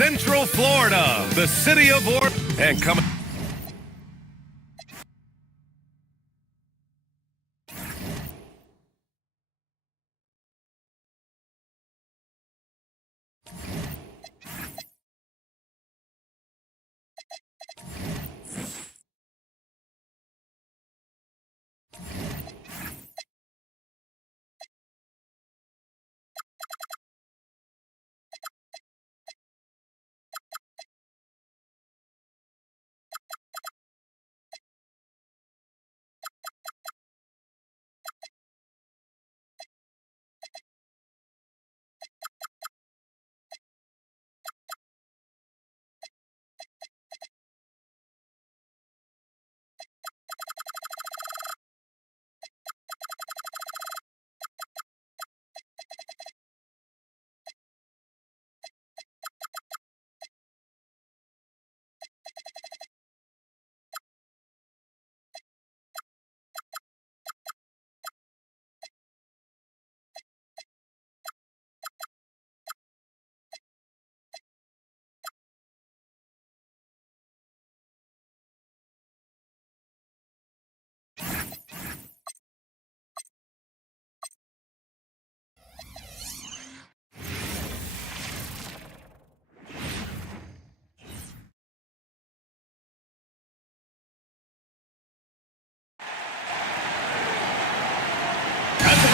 Central Florida, the city of and coming.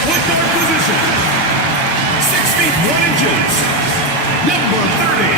Point guard position, 6 feet 1 inches, number 30.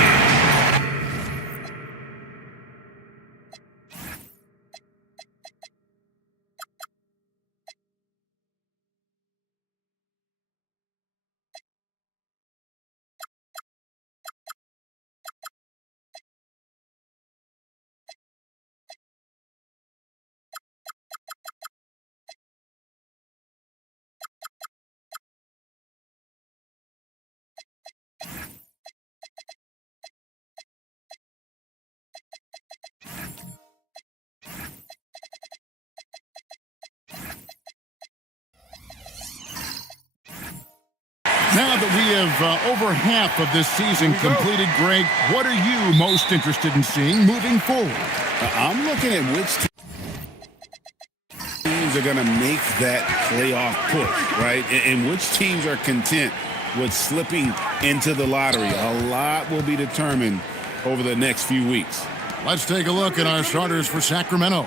Now that we have over half of this season completed, Greg, what are you most interested in seeing moving forward? I'm looking at which teams are going to make that playoff push, right? And which teams are content with slipping into the lottery. A lot will be determined over the next few weeks. Let's take a look at our starters for Sacramento.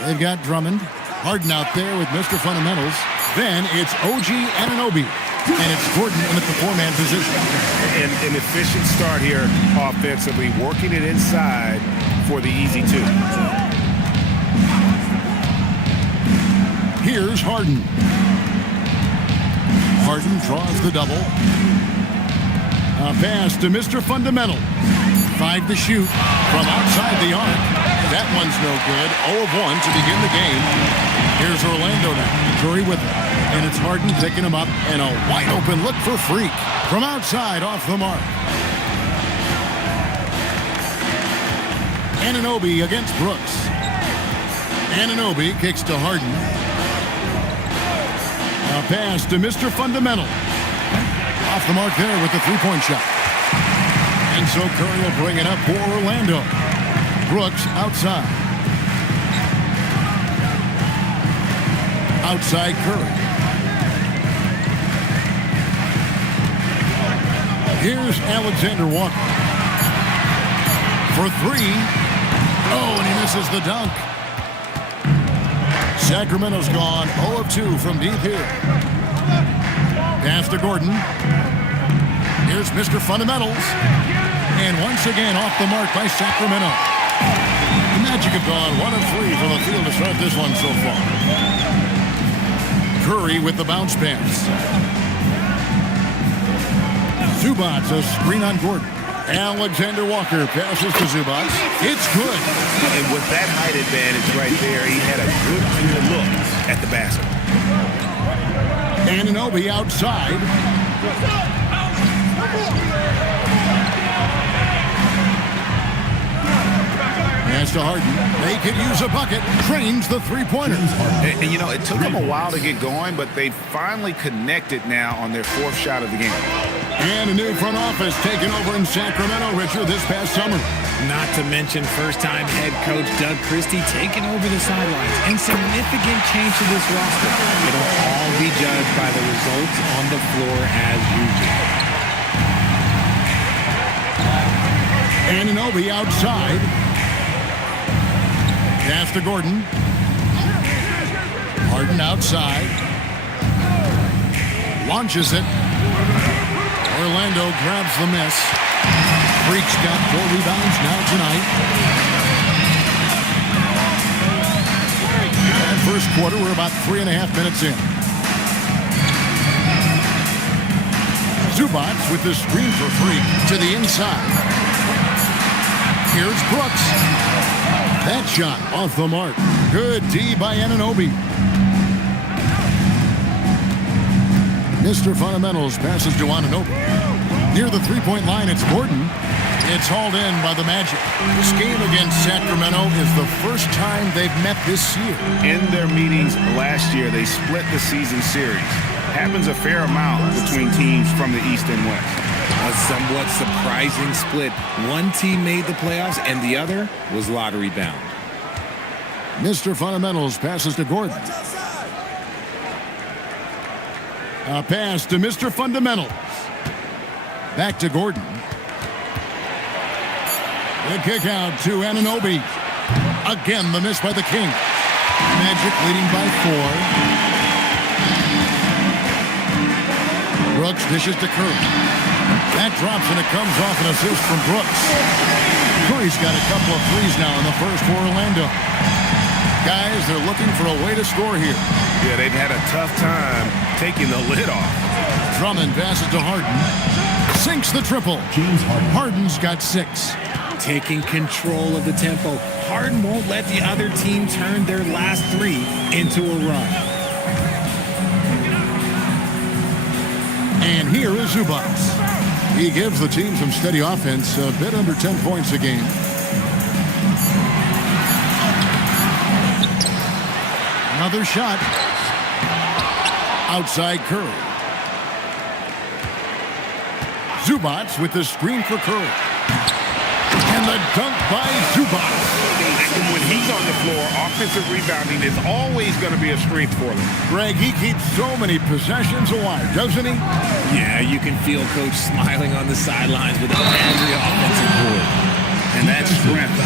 They've got Drummond, Harden out there with Mr. Fundamentals. Then it's OG Anunoby. And it's Gordon in the four-man position. An efficient start here offensively, working it inside for the easy two. Here's Harden. Harden draws the double. A pass to Mr. Fundamental. 5 to shoot from outside the arc. That one's no good. 0 of 1 to begin the game. Here's Orlando now. Curry with it. And it's Harden picking him up. And a wide open look for Freak. From outside off the mark. Anunoby against Brooks. Anunoby kicks to Harden. A pass to Mr. Fundamental. Off the mark there with the three-point shot. And so Curry will bring it up for Orlando. Brooks outside. Outside Curry. Here's Alexander Walker. For 3. Oh, and he misses the dunk. Sacramento's gone 0 of 2 from deep here. Pass to Gordon. Here's Mr. Fundamentals. And once again off the mark by Sacramento. The Magic have gone 1 of 3 from the field to start this one so far. Curry with the bounce pass. Zubac, a screen on Gordon. Alexander Walker passes to Zubac. It's good. And with that height advantage right there, he had a good look at the basket. Anunoby outside. Pass to Harden. They could use a bucket. Trains the three-pointer. And, you know, it took them a while to get going, but they finally connected now on their 4th shot of the game. And a new front office taken over in Sacramento, Richard, this past summer. Not to mention first-time head coach Doug Christie taking over the sidelines and significant change to this roster. It'll all be judged by the results on the floor as usual. Anunoby outside. Pass to Gordon. Harden outside. Launches it. Orlando grabs the miss. Freak's got 4 rebounds now tonight. And first quarter, we're about 3.5 minutes in. Zubac with the screen for Freak to the inside. Here's Brooks. That shot off the mark. Good D by Anunoby. Mr. Fundamentals passes to Anunoby. Near the three-point line, it's Gordon. It's hauled in by the Magic. This game against Sacramento is the first time they've met this year. In their meetings last year, they split the season series. Happens a fair amount between teams from the East and West. A somewhat surprising split. One team made the playoffs and the other was lottery bound. Mr. Fundamentals passes to Gordon. A pass to Mr. Fundamentals. Back to Gordon. The kick out to Anunoby. Again, the miss by the King. Magic leading by 4. Brooks dishes to Curry. That drops and it comes off an assist from Brooks. Curry's got a couple of threes now in the first for Orlando. Guys, they're looking for a way to score here. Yeah, they've had a tough time taking the lid off. Drummond passes to Harden. Sinks the triple. Harden's got 6. Taking control of the tempo. Harden won't let the other team turn their last 3 into a run. And here is Zubac. He gives the team some steady offense, a bit under 10 points a game. Another shot. Outside Curry. Zubac with the screen for Curry. And the dunk by Zubac. And when he's on the floor, offensive rebounding is always going to be a strength for them. Greg, he keeps so many possessions alive, doesn't he? Yeah, you can feel Coach smiling on the sidelines with every offensive board. And that strength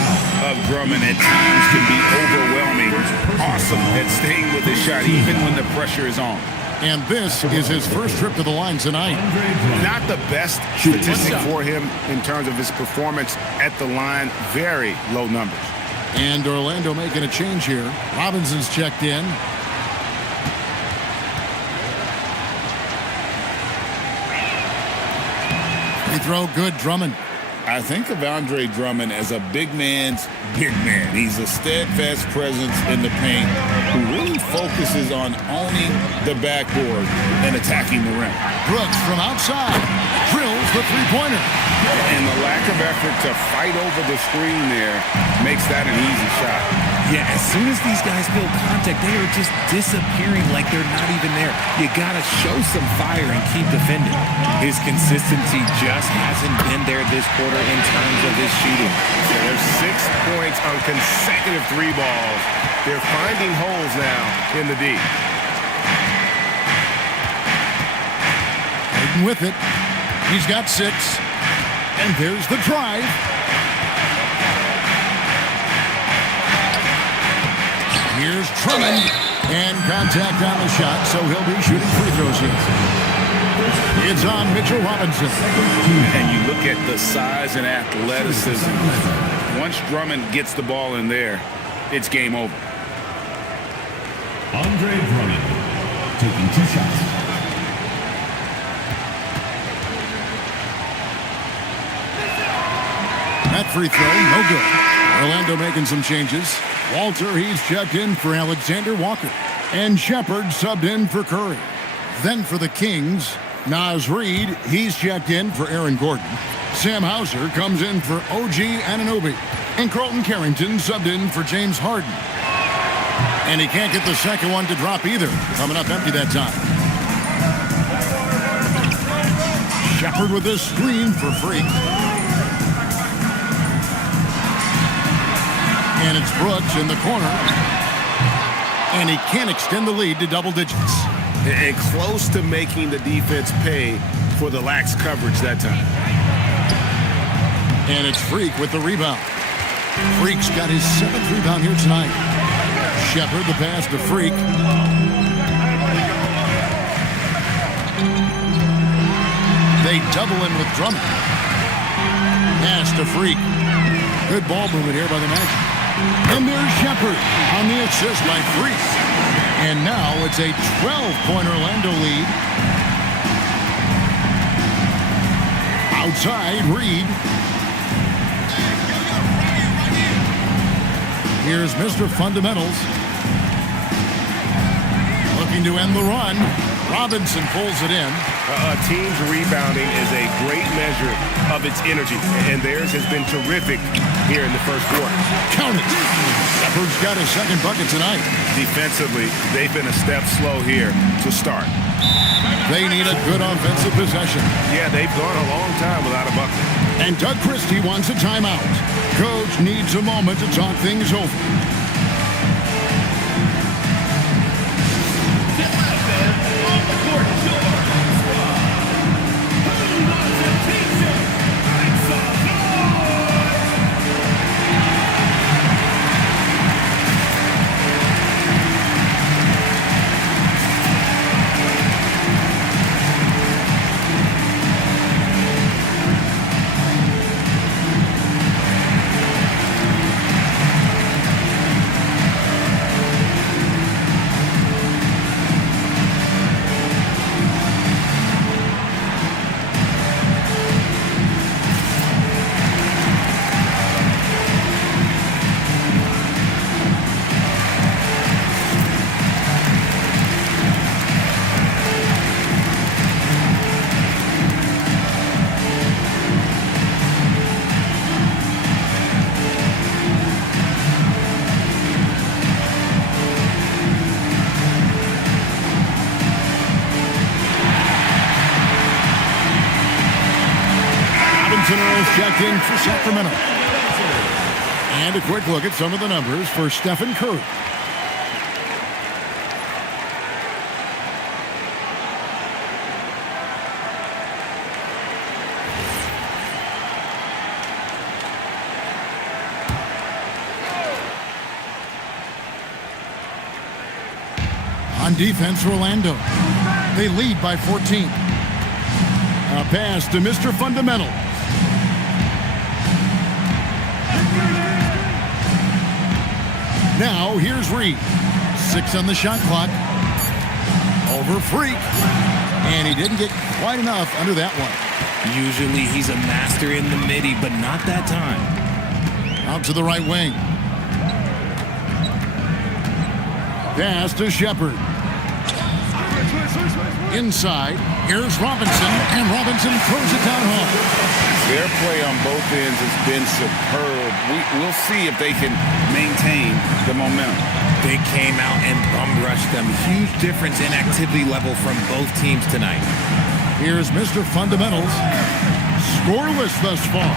of Drummond at times can be overwhelming. Awesome at staying with his shot even when the pressure is on. And this is his first trip to the line tonight. Not the best statistic for him in terms of his performance at the line. Very low numbers. And Orlando making a change here. Robinson's checked in. Free throw good, Drummond. I think of Andre Drummond as a big man's big man. He's a steadfast presence in the paint who really focuses on owning the backboard and attacking the rim. Brooks from outside drills the three-pointer. And the lack of effort to fight over the screen there makes that an easy shot. Yeah, as soon as these guys feel contact, they are just disappearing like they're not even there. You gotta show some fire and keep defending. His consistency just hasn't been there this quarter in terms of his shooting. So there's 6 points on consecutive 3 balls. They're finding holes now in the D. Hayden with it. He's got 6. And there's the drive. Here's Drummond. And contact on the shot, so he'll be shooting free throws here. It's on Mitchell Robinson. And you look at the size and athleticism. Once Drummond gets the ball in there, it's game over. Andre Drummond taking 2 shots. That free throw, no good. Orlando making some changes. Walter, he's checked in for Alexander Walker. And Shepard subbed in for Curry. Then for the Kings, Naz Reid, he's checked in for Aaron Gordon. Sam Hauser comes in for OG Anunoby. And Carlton Carrington subbed in for James Harden. And he can't get the second one to drop either. Coming up empty that time. Shepard with this screen for Freak. And it's Brooks in the corner. And he can't extend the lead to double digits. And close to making the defense pay for the lax coverage that time. And it's Freak with the rebound. Freak's got his 7th rebound here tonight. Shepard the pass to Freak. They double in with Drummond. Pass to Freak. Good ball movement here by the Magic. And there's Shepard on the assist by Freak. And now it's a 12-point Orlando lead. Outside, Reed. Here's Mr. Fundamentals. Looking to end the run. Robinson pulls it in. A team's rebounding is a great measure of its energy, and theirs has been terrific here in the first quarter. Count it. Shepard's got his 2nd bucket tonight. Defensively, they've been a step slow here to start. They need a good offensive possession. Yeah, they've gone a long time without a bucket. And Doug Christie wants a timeout. Coach needs a moment to talk things over. Checked in for Sacramento. And a quick look at some of the numbers for Stephen Curry. On defense, Orlando. They lead by 14. A pass to Mr. Fundamental. Now, here's Reed. 6 on the shot clock. Over Freak. And he didn't get quite enough under that one. Usually he's a master in the midi, but not that time. Out to the right wing. Pass to Shepard. Inside. Here's Robinson. And Robinson throws it down hard. Their play on both ends has been superb. We'll see if they can maintain the momentum. They came out and bum rushed them. Huge difference in activity level from both teams tonight. Here's Mr. Fundamentals. Scoreless thus far.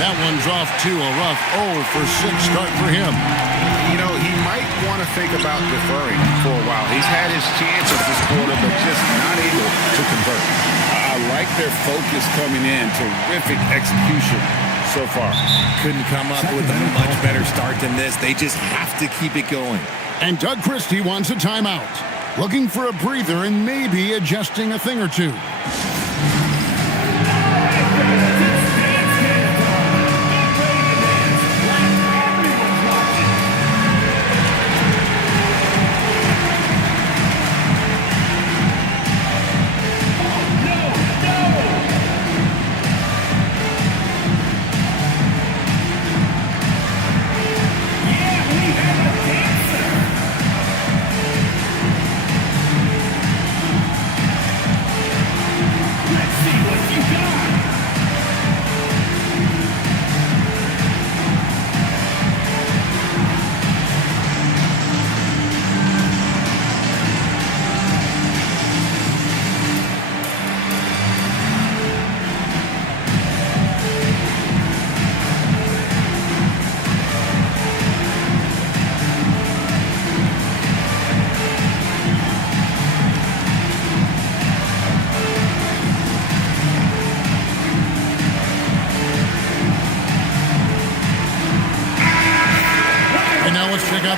That one's off to a rough 0 for 6 start for him. You know, he might want to think about deferring for a while. He's had his chances this quarter, but just not able to convert. I like their focus coming in. Terrific execution so far. Couldn't come up with a much better start than this. They just have to keep it going. And Doug Christie wants a timeout. Looking for a breather and maybe adjusting a thing or two.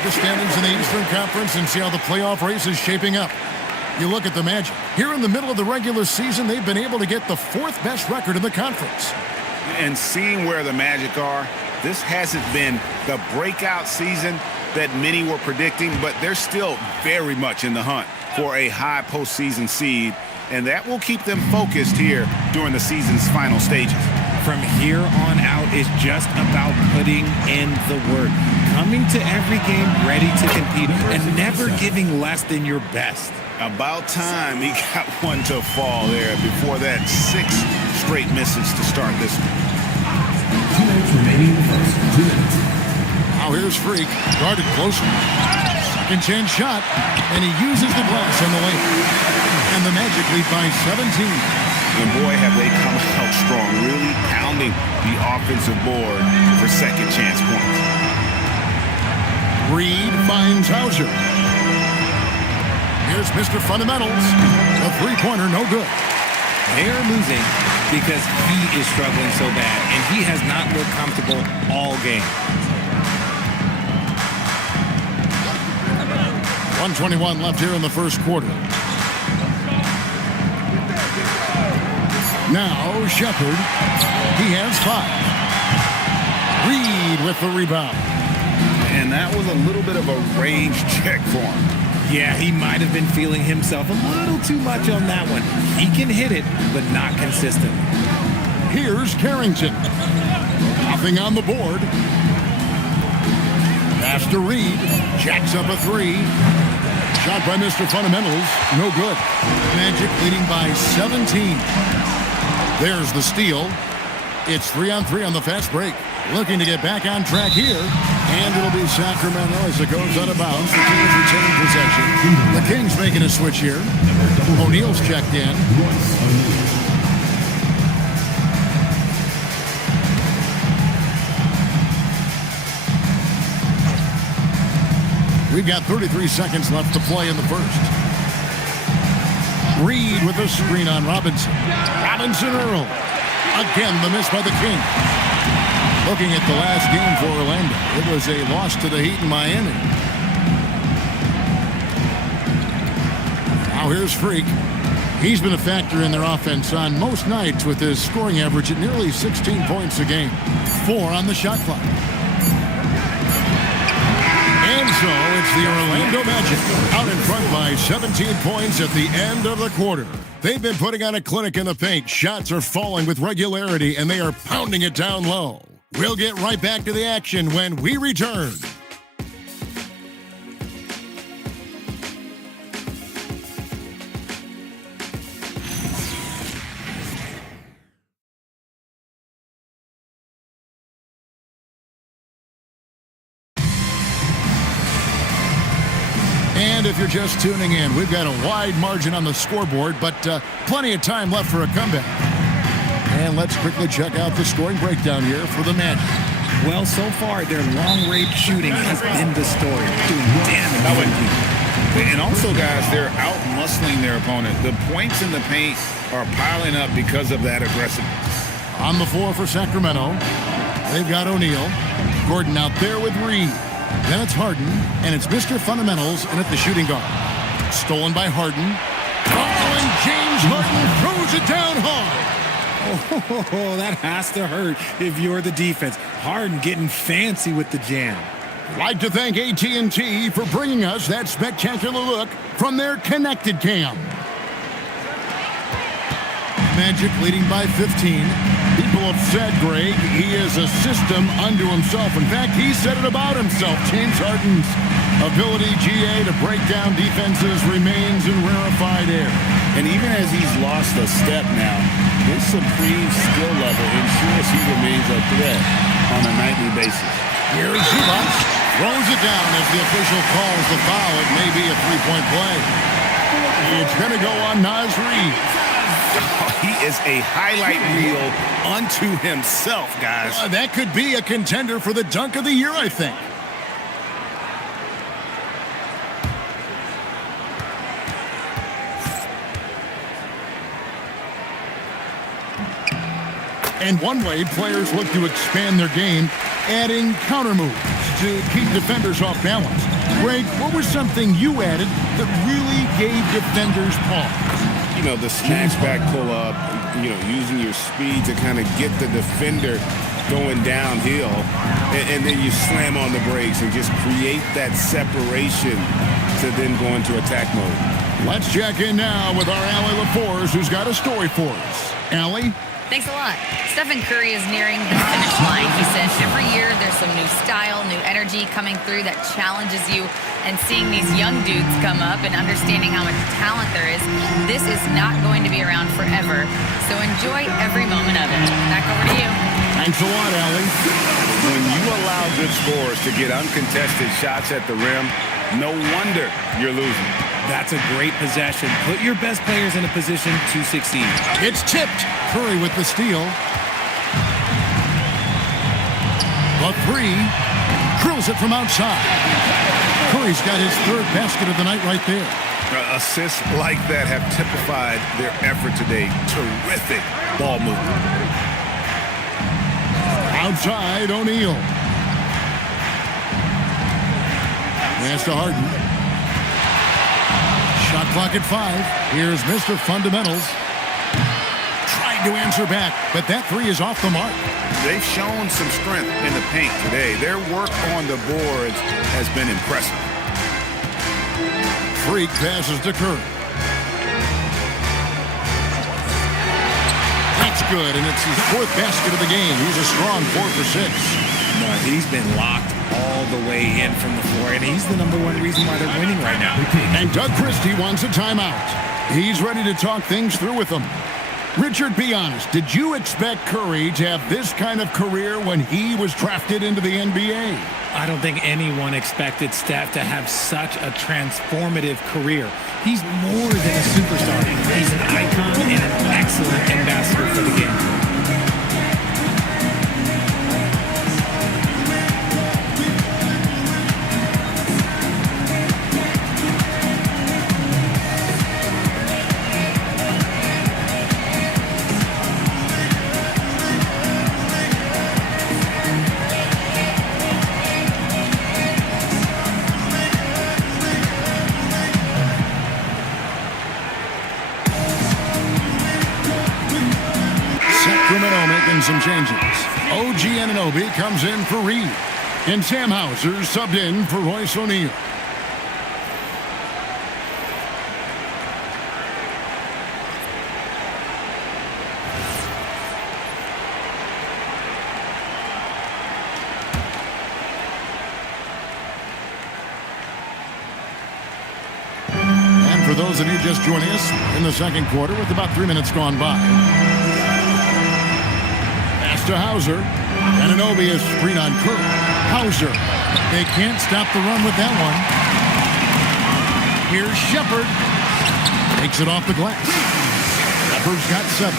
out the standings in the Eastern Conference and see how the playoff race is shaping up. You look at the Magic. Here in the middle of the regular season, they've been able to get the 4th best record in the conference. And seeing where the Magic are, this hasn't been the breakout season that many were predicting, but they're still very much in the hunt for a high postseason seed, and that will keep them focused here during the season's final stages. From here on out, it's just about putting in the work, coming to every game ready to compete, and never giving less than your best. About time he got one to fall there before that 6 straight misses to start this one. 2 minutes remaining in the first. 2 minutes. Now here's Freak, guarded closely. Second chance shot, and he uses the glass on the lane. And the Magic lead by 17. And boy, have they come out strong, really pounding the offensive board for second chance points. Reed finds Hauser. Here's Mr. Fundamentals. The three-pointer, no good. They're losing because he is struggling so bad, and he has not looked comfortable all game. 1:21 left here in the first quarter. Now Shepard. He has 5. Reed with the rebound. And that was a little bit of a range check for him. Yeah, he might have been feeling himself a little too much on that one. He can hit it, but not consistent. Here's Carrington. Nothing on the board. Pass to Reed. Jacks up a 3. Shot by Mr. Fundamentals. No good. Magic leading by 17. There's the steal. It's 3-on-3 on the fast break. Looking to get back on track here. And it'll be Sacramento as it goes out of bounds. The Kings retain possession. The Kings making a switch here. O'Neal's checked in. We've got 33 seconds left to play in the first. Reed with a screen on Robinson. Robinson Earl. Again, the miss by the Kings. Looking at the last game for Orlando, it was a loss to the Heat in Miami. Now here's Freak. He's been a factor in their offense on most nights with his scoring average at nearly 16 points a game. 4 on the shot clock. And so it's the Orlando Magic out in front by 17 points at the end of the quarter. They've been putting on a clinic in the paint. Shots are falling with regularity, and they are pounding it down low. We'll get right back to the action when we return. And if you're just tuning in, we've got a wide margin on the scoreboard, but plenty of time left for a comeback. And let's quickly check out the scoring breakdown here for the Magic. Well, so far, their long-range shooting has been the story, doing damage. And also, guys, they're out-muscling their opponent. The points in the paint are piling up because of that aggressiveness. On the floor for Sacramento, they've got O'Neal. Gordon out there with Reed. Then it's Harden, and it's Mr. Fundamentals in at the shooting guard. Stolen by Harden. Oh, and James Harden throws it down hard. Oh, that has to hurt if you're the defense. Harden getting fancy with the jam. Like to thank AT&T for bringing us that spectacular look from their connected cam. Magic leading by 15. People have said, Greg, he is a system unto himself. In fact, he said it about himself. James Harden's ability, GA, to break down defenses remains in rarefied air. And even as he's lost a step now, his supreme skill level ensures he remains a threat on a nightly basis. Here's Zubac. Throws it down as the official calls the foul. It may be a three-point play. It's going to go on Naz Reid. He is a highlight reel unto himself, guys. That could be a contender for the dunk of the year, I think. And one way players look to expand their game, adding counter moves. to keep defenders off balance. Greg, what was something you added that really gave defenders pause? You know, the snatchback pull-up, you know, using your speed to kind of get the defender going downhill, and then you slam on the brakes and just create that separation to then go into attack mode. Let's check in now with our Allie LaForce, who's got a story for us. Allie? Thanks a lot. Stephen Curry is nearing the finish line. He said every year there's some new style, new energy coming through that challenges you. And seeing these young dudes come up and understanding how much talent there is, this is not going to be around forever. So enjoy every moment of it. Back over to you. Thanks a lot, Allie. When you allow good scorers to get uncontested shots at the rim, no wonder you're losing. That's a great possession. Put your best players in a position to succeed. It's tipped. Curry with the steal. The three. Drills it from outside. Curry's got his third basket of the night right there. Assists like that have typified their effort today. Terrific ball movement. Outside, O'Neal. Pass to Harden. Shot clock at 5. Here's Mr. Fundamentals. Tried to answer back, but that three is off the mark. They've shown some strength in the paint today. Their work on the boards has been impressive. Freak passes to Curry. That's good, and it's his fourth basket of the game. He's a strong 4 for 6. No, he's been locked all the way in from the floor, and he's the #1 reason why they're winning right now. And Doug Christie wants a timeout. He's ready to talk things through with them. Richard, be honest, did you expect Curry to have this kind of career when he was drafted into the NBA? I don't think anyone expected Steph to have such a transformative career. He's more than a superstar. He's an icon and an excellent ambassador for the game. Sacramento making some changes. OG Anunoby comes in for Reed. And Sam Hauser subbed in for Royce O'Neal. And for those of you just joining us in the second quarter with about 3 minutes gone by. To Hauser. Anunoby is screen on Curry. Hauser. They can't stop the run with that one. Here's Shepard. Takes it off the glass. Shepard's got 7.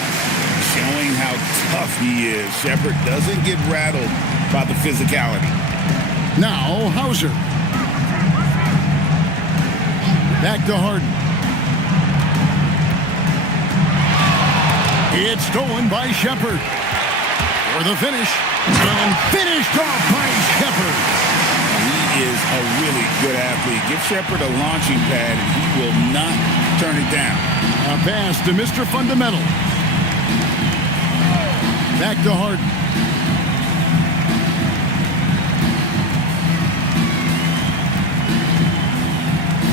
Showing how tough he is. Shepard doesn't get rattled by the physicality. Now Hauser. Back to Harden. It's stolen by Shepard. For the finish. And finished off by Shepard. He is a really good athlete. Give Shepard a launching pad, and he will not turn it down. A pass to Mr. Fundamental. Back to Harden.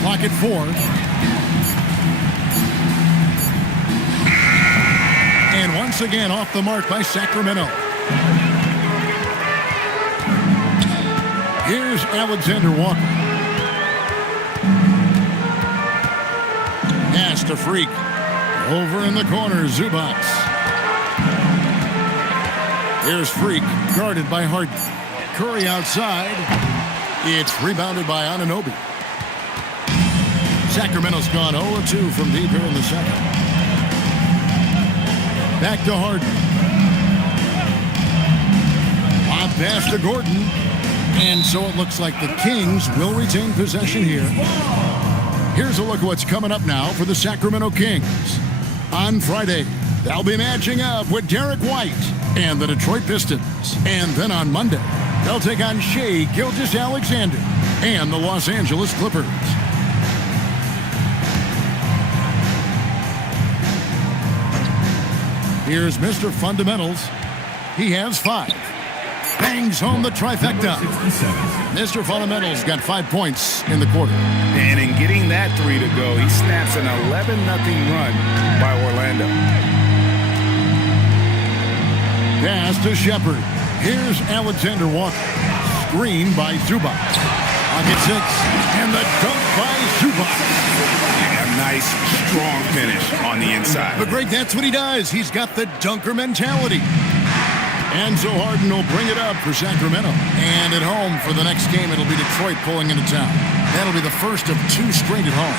Clock at 4. And once again off the mark by Sacramento. Here's Alexander Walker. Pass to Freak. Over in the corner, Zubac. Here's Freak, guarded by Harden. Curry outside. It's rebounded by Anunoby. Sacramento's gone 0-2 from deep here in the second. Back to Harden. Lob pass to Gordon. And so it looks like the Kings will retain possession here. Here's a look at what's coming up now for the Sacramento Kings. On Friday, they'll be matching up with Derek White and the Detroit Pistons. And then on Monday, They'll take on Shea Gilgeous-Alexander and the Los Angeles Clippers. Here's Mr. Fundamentals. He has 5. Bangs home the trifecta. Mr. Fundamentals got 5 points in the quarter. And in getting that 3 to go, he snaps an 11-0 run by Orlando. Pass to Shepard. Here's Alexander Walker. Screen by Zubac. Pocket 6. And the dunk by Zubac. A nice, strong finish on the inside. But Greg, that's what he does. He's got the dunker mentality. And so Harden will bring it up for Sacramento. And at home for the next game, it'll be Detroit pulling into town. That'll be the first of 2 straight at home.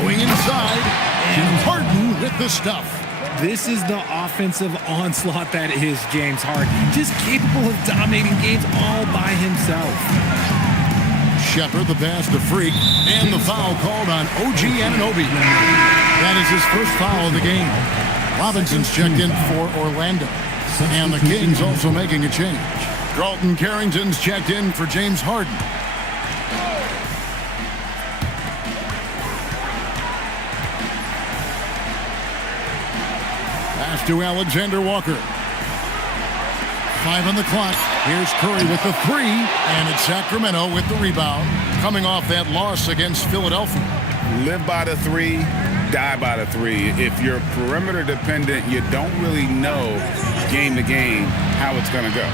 Going inside, and Harden with the stuff. This is the offensive onslaught that is James Harden. Just capable of dominating games all by himself. Shepard, the pass to Freak, and the foul called on OG Anunoby. That is his first foul of the game. Robinson's checked in for Orlando. And the Kings also making a change. Dalton Carrington's checked in for James Harden. Pass to Alexander Walker. 5 on the clock. Here's Curry with the 3. And it's Sacramento with the rebound. Coming off that loss against Philadelphia. Live by the 3, die by the 3. If you're perimeter dependent, you don't really know game to game how it's going to go.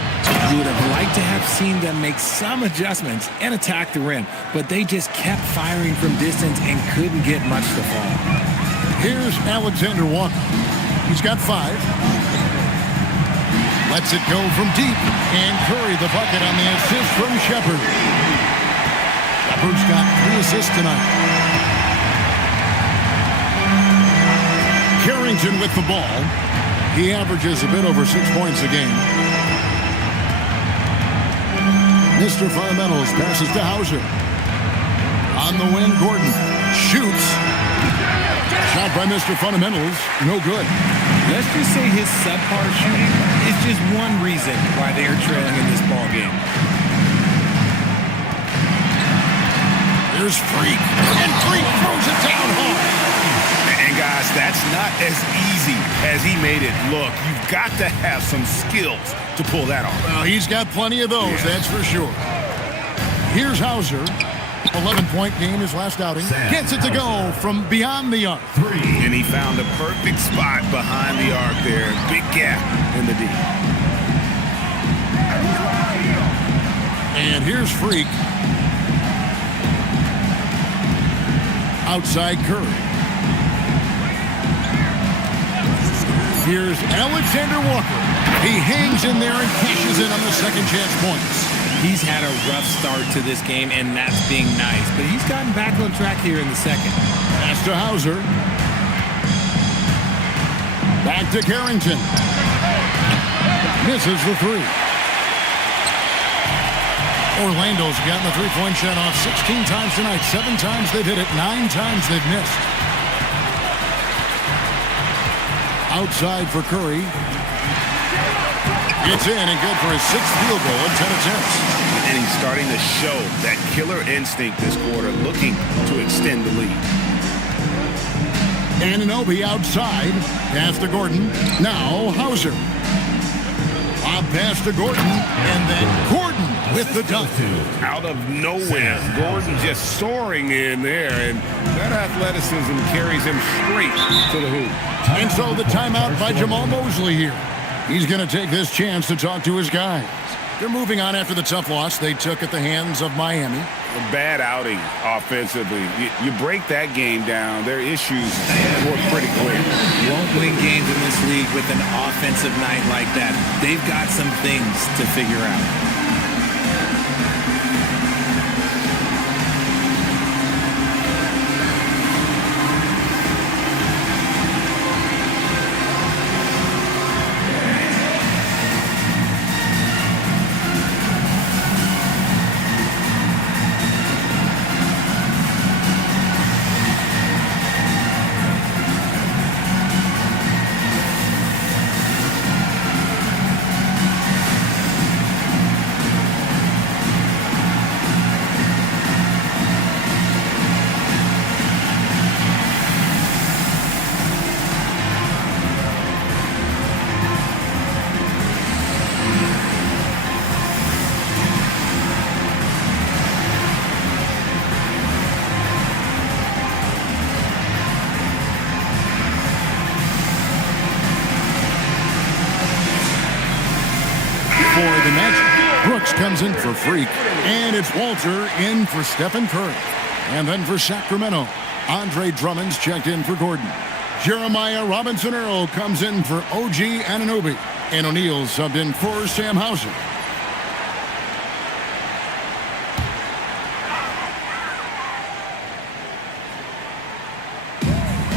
You would have liked to have seen them make some adjustments and attack the rim, but they just kept firing from distance and couldn't get much to fall. Here's Alexander Walker. He's got 5. Lets it go from deep. And Curry the bucket on the assist from Shepard. Shepard's got 3 assists tonight. Carrington with the ball. He averages a bit over 6 points a game. Mr. Fundamentals passes to Hauser. On the wing, Gordon shoots. Shot by Mr. Fundamentals. No good. Let's just say his subpar shooting is just one reason why they are trailing in this ball game. There's Freak. And Freak throws it down hard. And guys, that's not as easy as he made it look. You've got to have some skills to pull that off. Well, he's got plenty of those, that's for sure. Here's Hauser. 11-point game his last outing. Gets it to go from beyond the arc. 3. And he found the perfect spot behind the arc there. Big gap in the D. And here's Freak. Outside Curry. Here's Alexander Walker. He hangs in there and cashes in on the second chance points. He's had a rough start to this game, and that's being nice. But he's gotten back on track here in the second. Pass to Hauser. Back to Carrington. Misses the 3. Orlando's gotten the three-point shot off 16 times tonight. 7 times they've hit it. 9 times they've missed. Outside for Curry. It's in and good for his 6th field goal in 10 attempts. And he's starting to show that killer instinct this quarter, looking to extend the lead. Anunoby outside. Pass to Gordon. Now Hauser. Lob pass to Gordon. And then Gordon with the dunk. Out of nowhere, Gordon just soaring in there. And that athleticism carries him straight to the hoop. And so the timeout by Jamal Mosley here. He's going to take this chance to talk to his guys. They're moving on after the tough loss they took at the hands of Miami. A bad outing offensively. You break that game down, their issues were pretty clear. Won't win games in this league with an offensive night like that. They've got some things to figure out. comes in for Freak. And it's Walter in for Stephen Curry. And then for Sacramento, Andre Drummond's checked in for Gordon. Jeremiah Robinson-Earl comes in for OG Anunoby. And O'Neal subbed in for Sam Hauser.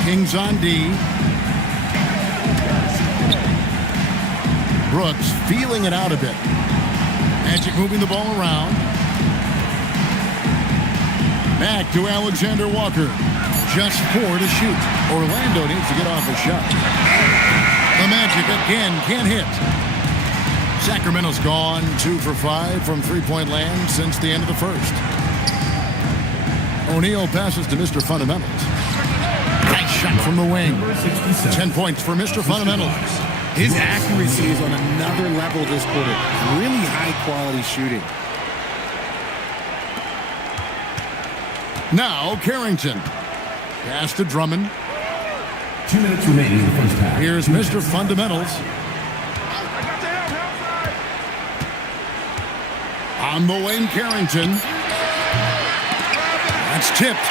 Kings on D. Brooks feeling it out a bit. Magic moving the ball around. Back to Alexander Walker. Just 4 to shoot. Orlando needs to get off a shot. The Magic again can't hit. Sacramento's gone 2 for 5 from three-point land since the end of the first. O'Neal passes to Mr. Fundamentals. Nice shot from the wing. 10 points for Mr. Fundamentals. His accuracy is on another level this quarter. Really high-quality shooting. Now Carrington. Pass to Drummond. 2 minutes remaining in the first half. Here's Mr. Fundamentals. On the wing, Carrington. That's tipped.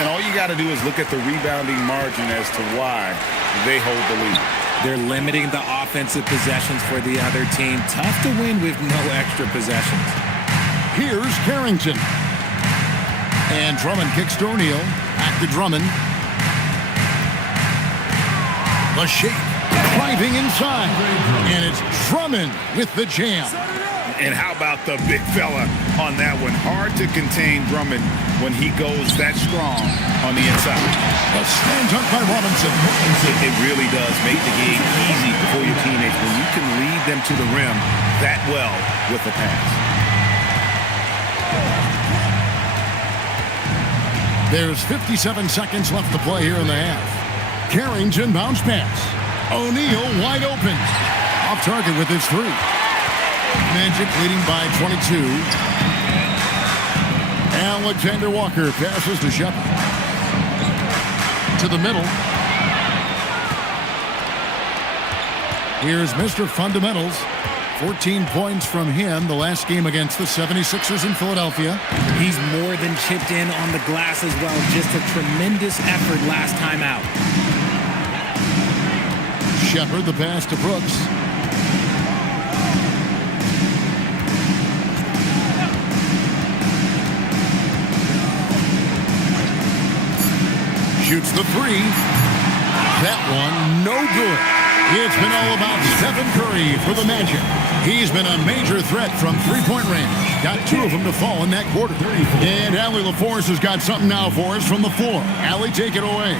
And all you got to do is look at the rebounding margin as to why they hold the lead. They're limiting the offensive possessions for the other team. Tough to win with no extra possessions. Here's Carrington. And Drummond kicks to O'Neal. Back to Drummond. The shake. Driving inside. And it's Drummond with the jam. And how about the big fella on that one? Hard to contain Drummond when he goes that strong on the inside. A slam dunk by Robinson. It really does make the game easy for your teammates when you can lead them to the rim that well with the pass. There's 57 seconds left to play here in the half. Carrington bounce pass. O'Neal wide open. Off target with his 3. Magic leading by 22. Alexander Walker passes to Shepard. To the middle. Here's Mr. Fundamentals. 14 points from him the last game against the 76ers in Philadelphia. He's more than chipped in on the glass as well. Just a tremendous effort last time out. Shepard the pass to Brooks. Shoots the 3. That one no good. It's been all about Stephen Curry for the Magic. He's been a major threat from three-point range. Got 2 of them to fall in that quarter. And Allie LaForce has got something now for us from the floor. Allie, take it away.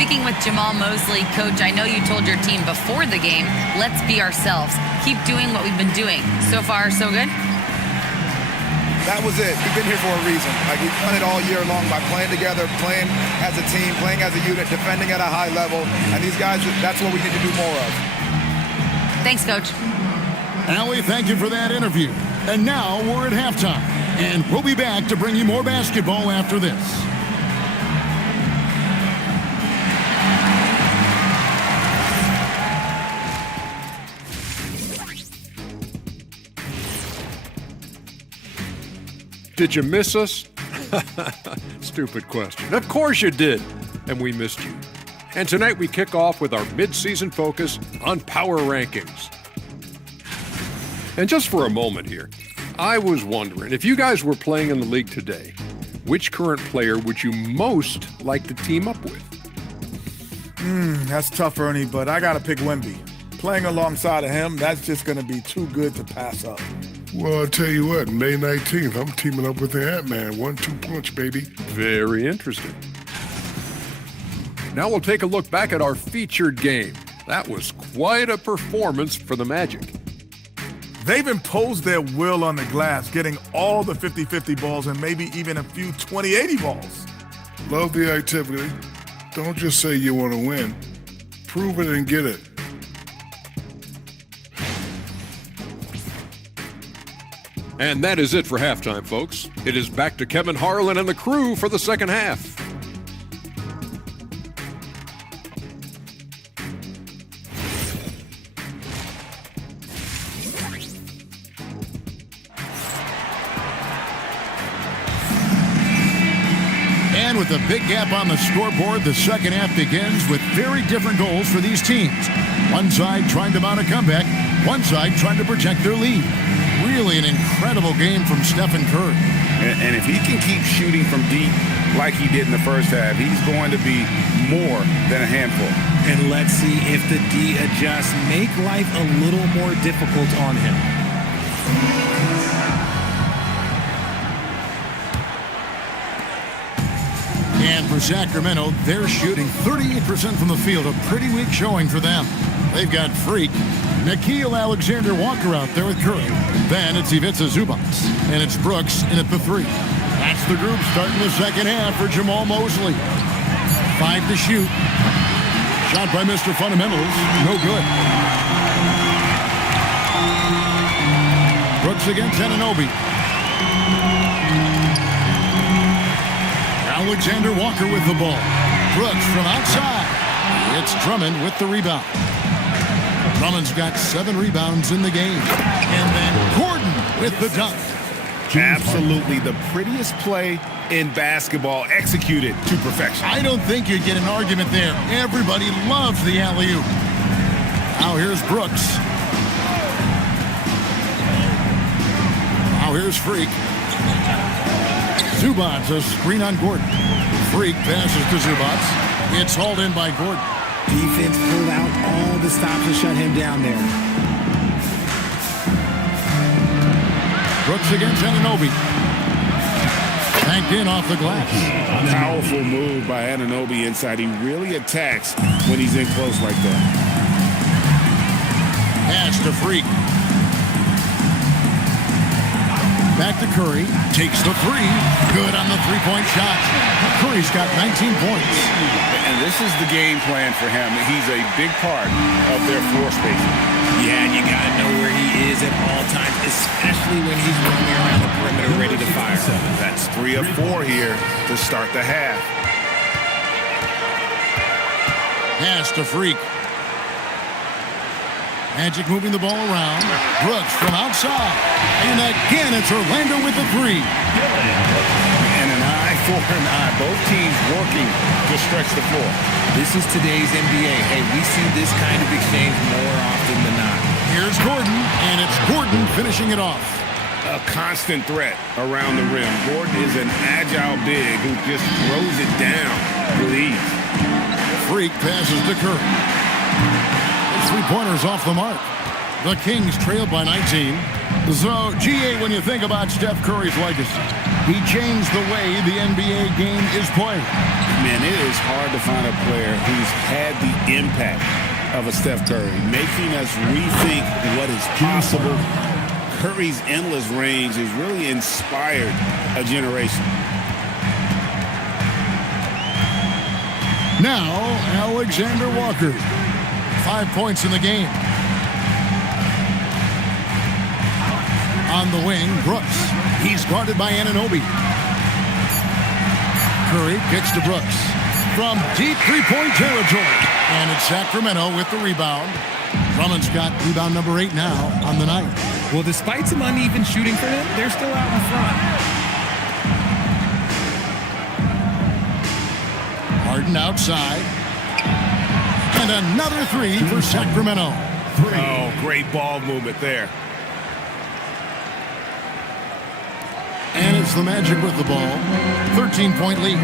Speaking with Jamal Mosley, Coach, I know you told your team before the game, let's be ourselves. Keep doing what we've been doing. So far, so good? That was it. We've been here for a reason. Like, we've done it all year long by playing together, playing as a team, playing as a unit, defending at a high level. And these guys, that's what we need to do more of. Thanks, Coach. Allie, thank you for that interview. And now we're at halftime. And we'll be back to bring you more basketball after this. Did you miss us? Stupid question. Of course you did. And we missed you. And tonight we kick off with our mid-season focus on power rankings. And just for a moment here, I was wondering, if you guys were playing in the league today, which current player would you most like to team up with? That's tough, Ernie, but I got to pick Wemby. Playing alongside of him, that's just going to be too good to pass up. Well, I'll tell you what, May 19th, I'm teaming up with the Ant-Man. 1-2 punch, baby. Very interesting. Now we'll take a look back at our featured game. That was quite a performance for the Magic. They've imposed their will on the glass, getting all the 50-50 balls and maybe even a few 20-80 balls. Love the activity. Don't just say you want to win. Prove it and get it. And that is it for halftime, folks. It is back to Kevin Harlan and the crew for the second half. with a big gap on the scoreboard, the second half begins with very different goals for these teams. One side trying to mount a comeback, one side trying to protect their lead. Really an incredible game from Stephen Curry. And if he can keep shooting from deep like he did in the first half, he's going to be more than a handful. And let's see if the D adjusts, make life a little more difficult on him. And for Sacramento, they're shooting 38% from the field, a pretty weak showing for them. They've got Freak, Nickeil Alexander-Walker out there with Curry. Then it's Ivica Zubac, and it's Brooks in at the 3. That's the group starting the second half for Jamal Mosley. 5 to shoot. Shot by Mr. Fundamentals, no good. Brooks against Anunoby. Alexander Walker with the ball. Brooks from outside. It's Drummond with the rebound. Drummond's got 7 rebounds in the game. And then Gordon with the dunk. Absolutely the prettiest play in basketball, executed to perfection. I don't think you'd get an argument there. Everybody loves the alley-oop. Now here's Brooks. Now here's Freak. Zubac, a screen on Gordon. Freak passes to Zubac. It's hauled in by Gordon. Defense pulled out all the stops to shut him down there. Brooks against Anunoby. Banked in off the glass. Powerful move by Anunoby inside. He really attacks when he's in close like that. Pass to Freak. Back to Curry. Takes the 3. Good on the three-point shot. Curry's got 19 points. And this is the game plan for him. He's a big part of their floor spacing. Yeah, and you got to know where he is at all times, especially when he's running around the perimeter ready to fire. That's 3 of 4 here to start the half. Pass to Freak. Magic moving the ball around. Brooks from outside. And again, it's Orlando with the 3. And an eye for an eye. Both teams working to stretch the floor. This is today's NBA. Hey, we see this kind of exchange more often than not. Here's Gordon, and it's Gordon finishing it off. A constant threat around the rim. Gordon is an agile big who just throws it down with ease. Freak passes to Curry. 3-pointers off the mark. The Kings trailed by 19. So, GA, when you think about Steph Curry's legacy, he changed the way the NBA game is played. Man, it is hard to find a player who's had the impact of a Steph Curry, making us rethink what is possible. Curry's endless range has really inspired a generation. Now, Alexander Walker. 5 points in the game. On the wing, Brooks. He's guarded by Anunoby. Curry kicks to Brooks. From deep three-point territory. And it's Sacramento with the rebound. Drummond's got rebound number 8 now on the night. Well, despite some uneven shooting for them, they're still out in front. Harden outside. And another 3 for Sacramento. 3. Oh, great ball movement there. And it's the Magic with the ball. 13-point lead.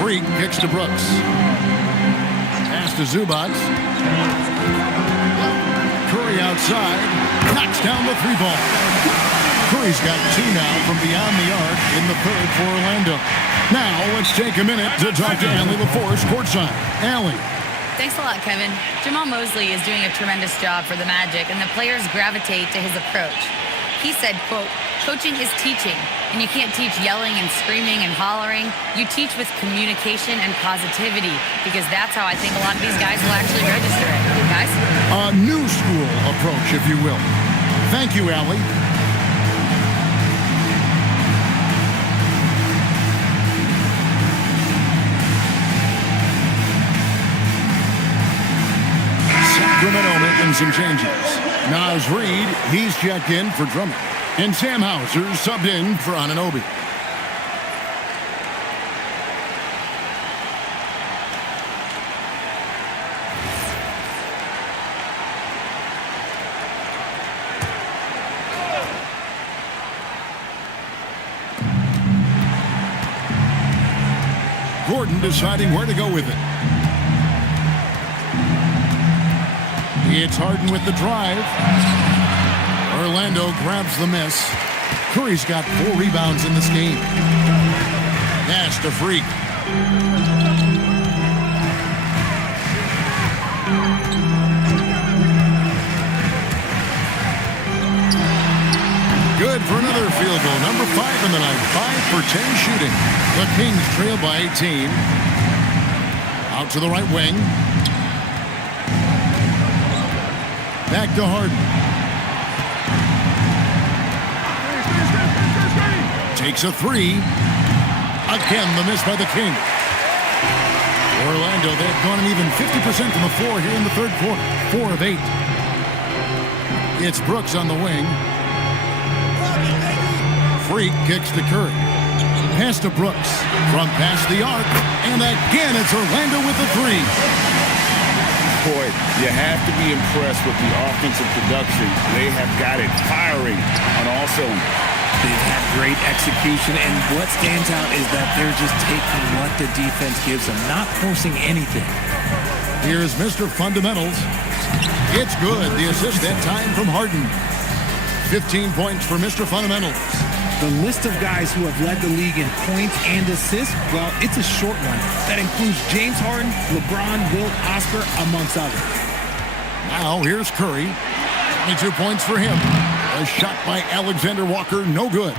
Freak kicks to Brooks. Pass to Zubac. Curry outside. Knocks down the 3-ball. Curry's got 2 now from beyond the arc in the 3rd for Orlando. Now, let's take a minute to talk to Allie LaForce courtside. Allie. Thanks a lot, Kevin. Jamal Mosley is doing a tremendous job for the Magic, and the players gravitate to his approach. He said, quote, "Coaching is teaching, and you can't teach yelling and screaming and hollering. You teach with communication and positivity, because that's how I think a lot of these guys will actually register it." Guys? A new school approach, if you will. Thank you, Allie. Sacramento making some changes. Naz Reid, he's checked in for Drummond. And Sam Hauser subbed in for Anunoby. Gordon deciding where to go with it. It's Harden with the drive. Orlando grabs the miss. Curry's got 4 rebounds in this game. Pass to Freak. Good for another field goal. Number 5 in the night. 5 for 10 shooting. The Kings trail by 18. Out to the right wing. Back to Harden. Takes a 3. Again, the miss by the Kings. Orlando, they've gone an even 50% from the floor here in the third quarter. 4 of 8. It's Brooks on the wing. Freak kicks to Curry. Pass to Brooks. From past the arc. And again, it's Orlando with the 3. Boy, you have to be impressed with the offensive production. They have got it firing on all cylinders. They've had great execution, and what stands out is that they're just taking what the defense gives them, not forcing anything. Here's Mr. Fundamentals. It's good. The assist that time from Harden. 15 points for Mr. Fundamentals. The list of guys who have led the league in points and assists, well, it's a short one. That includes James Harden, LeBron, Wilt, Oscar, amongst others. Now here's Curry. 22 points for him. A shot by Alexander Walker, no good.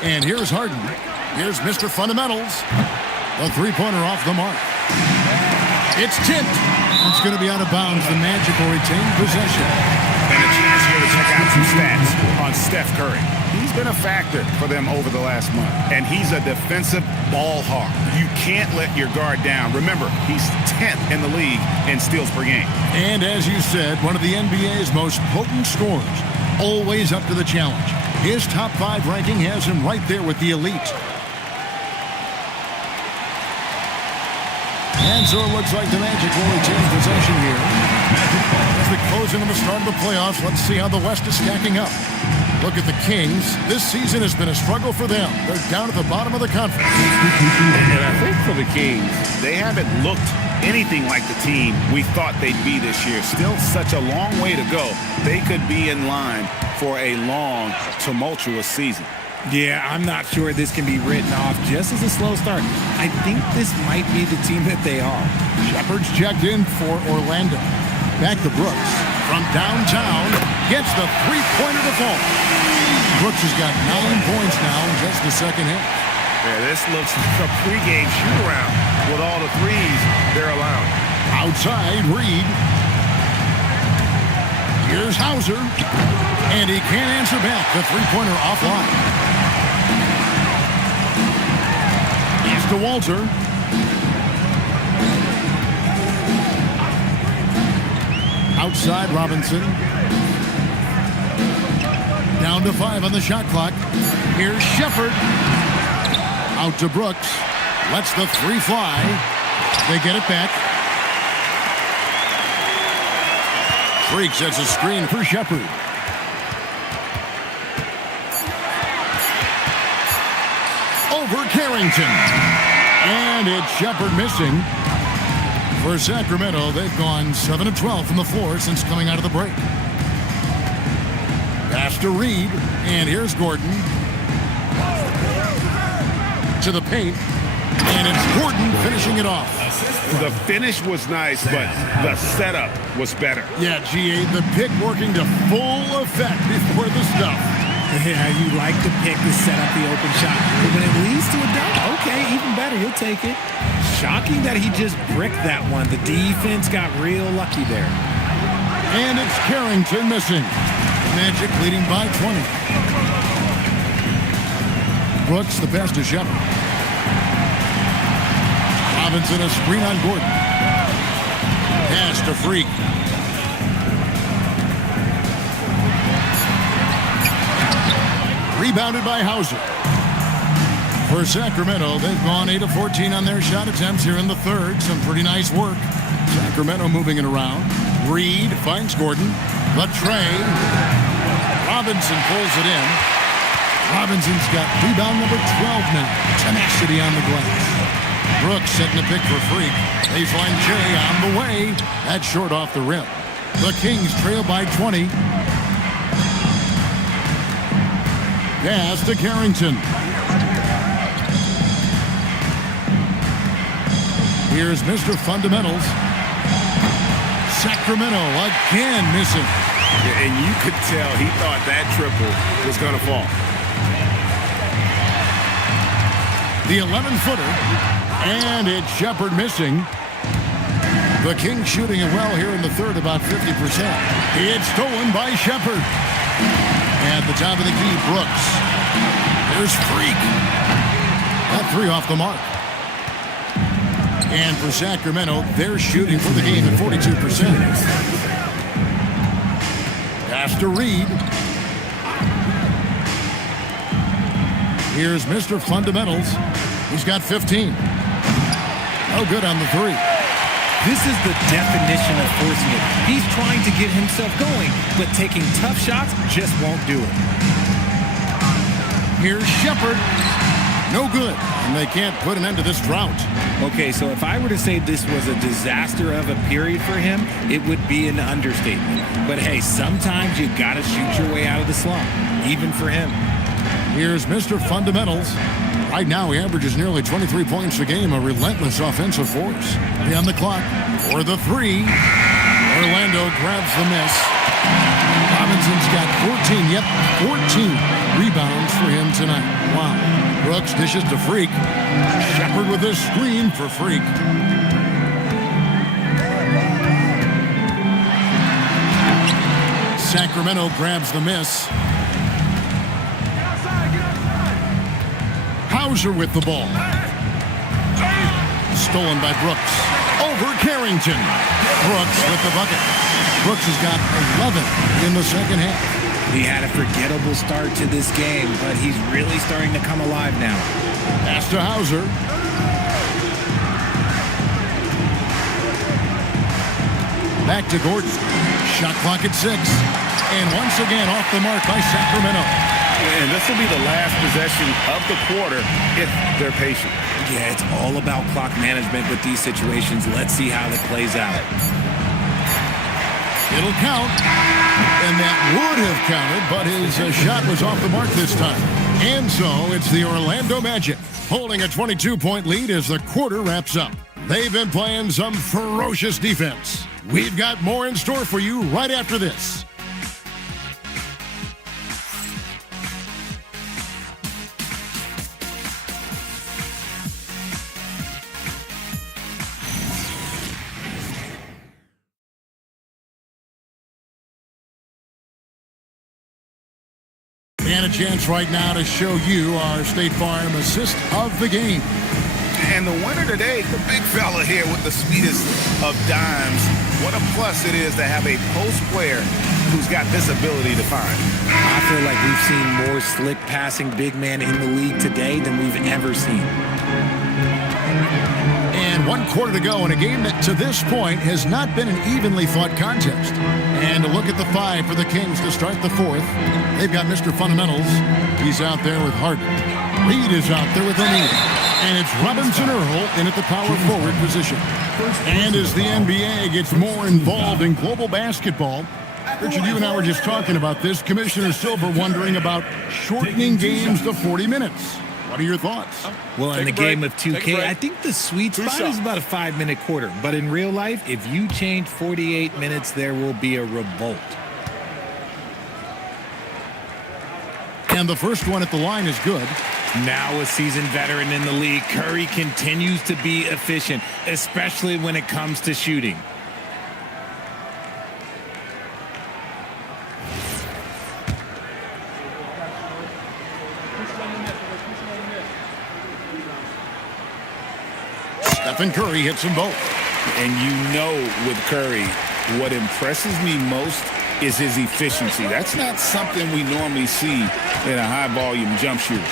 And here's Harden. Here's Mr. Fundamentals. The three-pointer off the mark. It's tipped. It's going to be out of bounds. The Magic will retain possession. And a chance here to check out some stats on Steph Curry. He's been a factor for them over the last month, and he's a defensive ball hawk. You can't let your guard down. Remember, he's 10th in the league in steals per game. And as you said, one of the NBA's most potent scorers, always up to the challenge. His top 5 ranking has him right there with the elite. And so it looks like the Magic will retain possession here. As we close into the start of the playoffs, let's see how the West is stacking up. Look at the Kings. This season has been a struggle for them. They're down at the bottom of the conference. And I think for the Kings, they haven't looked anything like the team we thought they'd be this year. Still such a long way to go. They could be in line for a long, tumultuous season. Yeah, I'm not sure this can be written off just as a slow start. I think this might be the team that they are. Shepard's checked in for Orlando. Back to Brooks. From downtown, gets the three-pointer to fall. Brooks has got 9 points now in just the second half. Yeah, this looks like a pregame shoot-around with all the threes they're allowing. Outside, Reed. Here's Hauser. And he can't answer back. The three-pointer offline. To Walter. Outside Robinson. Down to 5 on the shot clock. Here's Shepard. Out to Brooks. Lets the 3 fly. They get it back. Freak sets a screen for Shepard. Over Carrington. And it's Shepard missing. For Sacramento, they've gone 7 of 12 from the floor since coming out of the break. Pass to Reed. And here's Gordon. To the paint. And it's Gordon finishing it off. The finish was nice, but the setup was better. Yeah, GA, the pick working to full effect before the stuff. Yeah, you like to pick to set up the open shot. But when it leads to a dunk, okay, even better, he'll take it. Shocking that he just bricked that one. The defense got real lucky there. And it's Carrington missing. Magic leading by 20. Brooks, the pass to Shepard. Robinson, a screen on Gordon. Pass to Freak. Rebounded by Hauser. For Sacramento, they've gone 8 of 14 on their shot attempts here in the third. Some pretty nice work. Sacramento moving it around. Reed finds Gordon. The tray. Robinson pulls it in. Robinson's got rebound number 12 now. Tenacity on the glass. Brooks setting the pick for Freak. Baseline J on the way. That's short off the rim. The Kings trail by 20. Pass to Carrington. Here's Mr. Fundamentals. Sacramento again missing. And you could tell he thought that triple was going to fall. The 11-footer. And it's Shepard missing. The Kings shooting it well here in the third, about 50%. It's stolen by Shepard. At the top of the key, Brooks. There's Freak. That three off the mark. And for Sacramento, they're shooting for the game at 42%. Pass to Reed. Here's Mr. Fundamentals. He's got 15. No good on the three. This is the definition of forcing it. He's trying to get himself going, but taking tough shots just won't do it. Here's Shepard. No good. And they can't put an end to this drought. Okay, so if I were to say this was a disaster of a period for him, it would be an understatement. But hey, sometimes you gotta shoot your way out of the slump, even for him. Here's Mr. Fundamentals. Right now, he averages nearly 23 points a game, a relentless offensive force. On the clock for the three. Orlando grabs the miss. Robinson's got 14, yep, 14 rebounds for him tonight. Wow. Brooks dishes to Freak. Shepard with this screen for Freak. Sacramento grabs the miss. Hauser with the ball. Stolen by Brooks. Over Carrington. Brooks with the bucket. Brooks has got 11 in the second half. He had a forgettable start to this game, but he's really starting to come alive now. Pass to Hauser. Back to Gordon. Shot clock at 6. And once again off the mark by Sacramento. And this will be the last possession of the quarter if they're patient. Yeah, it's all about clock management with these situations. Let's see how it plays out. It'll count. And that would have counted, but his shot was off the mark this time. And so it's the Orlando Magic holding a 22-point lead as the quarter wraps up. They've been playing some ferocious defense. We've got more in store for you right after this. And a chance right now to show you our State Farm assist of the game. And the winner today, the big fella here with the sweetest of dimes. What a plus it is to have a post player who's got this ability to find. I feel like we've seen more slick passing big man in the league today than we've ever seen. And 1 quarter to go in a game that to this point has not been an evenly fought contest. And a look at the 5 for the Kings to start the fourth. They've got Mr. Fundamentals. He's out there with Harden. Reed is out there with O'Neal. And it's Robinson Earl in at the power forward position. And as the NBA gets more involved in global basketball, Richard, you and I were just talking about this. Commissioner Silver wondering about shortening games to 40 minutes. What are your thoughts? Well, in the game of 2K, I think the sweet spot is about a 5-minute quarter. But in real life, if you change 48 minutes, there will be a revolt. And the first one at the line is good. Now a seasoned veteran in the league, Curry continues to be efficient, especially when it comes to shooting. Stephen Curry hits them both. And you know with Curry, what impresses me most is his efficiency. That's not something we normally see in a high-volume jump shooter.